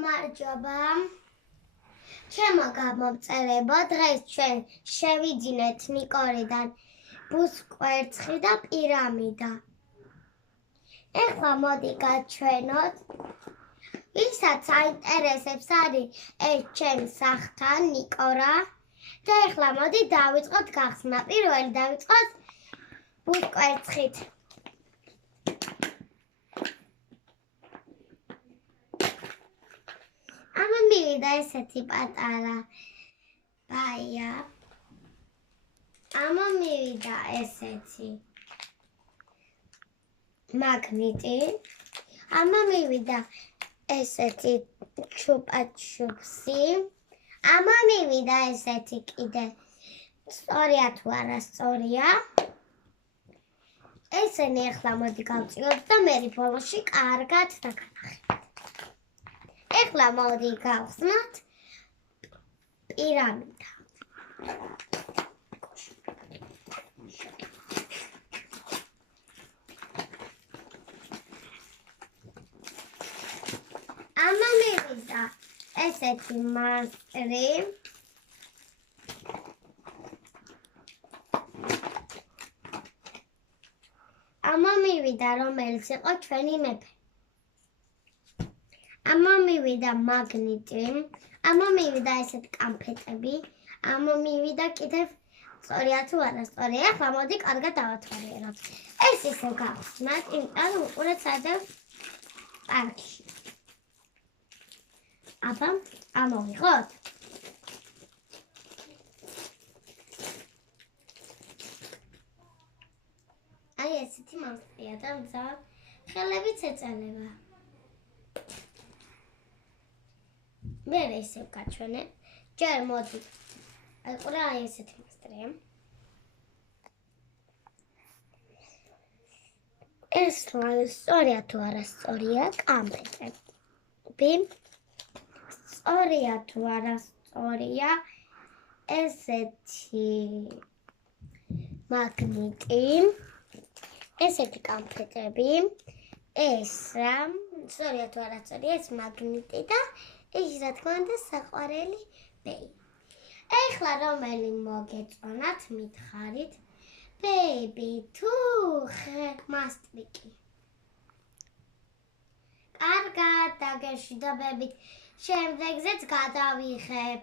გამარჯობა. ჩემო გამომწერებო, დღეს ჩვენ შევიძინეთ ნიკორიდან ბუსკვერცხი და პირამიდა. ეხლა მოდი გაჩვენოთ, ვისაც აინტერესებს არის ეს ჩემ სახლთან ნიკორა და ეხლა მოდი დავიწყოთ გახსნა. პირველი დავიწყოთ ბუსკვერცხით. ამან მივიდა ესეთი პატარა ბაია. ამან მივიდა ესეთი მაგნიტი. ამან მივიდა ესეთი ჩუპა-ჩუპსი. ამან მივიდა ესეთი კიდე სწორია თუ არა სწორია. ესენი ახლა მოდი გავწიოთ და მე ბოლოში კარგად დაგანახებთ. ეხლა მოდი გავხსნათ პირამიდა. ამან მივიდა ესეთი მასტრი. ამან მივიდა რომელიც იყო ჩვენი მეფე. ამან მივიდა მაგნიტი. ამან მივიდა ესეთი კამფეტები. ამან მივიდა კიდევ სწორია თუ არა სწორია. ახლა მოდი კარგად დავათვალიეროთ. ეს ისევ გავხსნათ, იმიტომ რომ უყურეთ სადევ პარკში. აბა, ამოვიღოთ. აი ესეთი მასტრია და მზად ხელებიც ეწენება. მე ისევ გაჩვენე. ჯერ მოდი. აი ყურე აი ესეთი მასტრია. ეს სწორია თუ არა სწორია კამფეტები. სწორია თუ არა სწორია ესეთი მაგნიტი. ესეთი კამფეტები. ეს სწორია თუ არა სწორია ეს მაგნიტი და ის რა თქმა უნდა საყვარელი ბეი. ეხლა რომელი მოგეწონათ მითხარით? ბეიბი თუ მასტრიკი? კარგად დაგეშვიდობებით. შემდეგზეც გადავიღებ.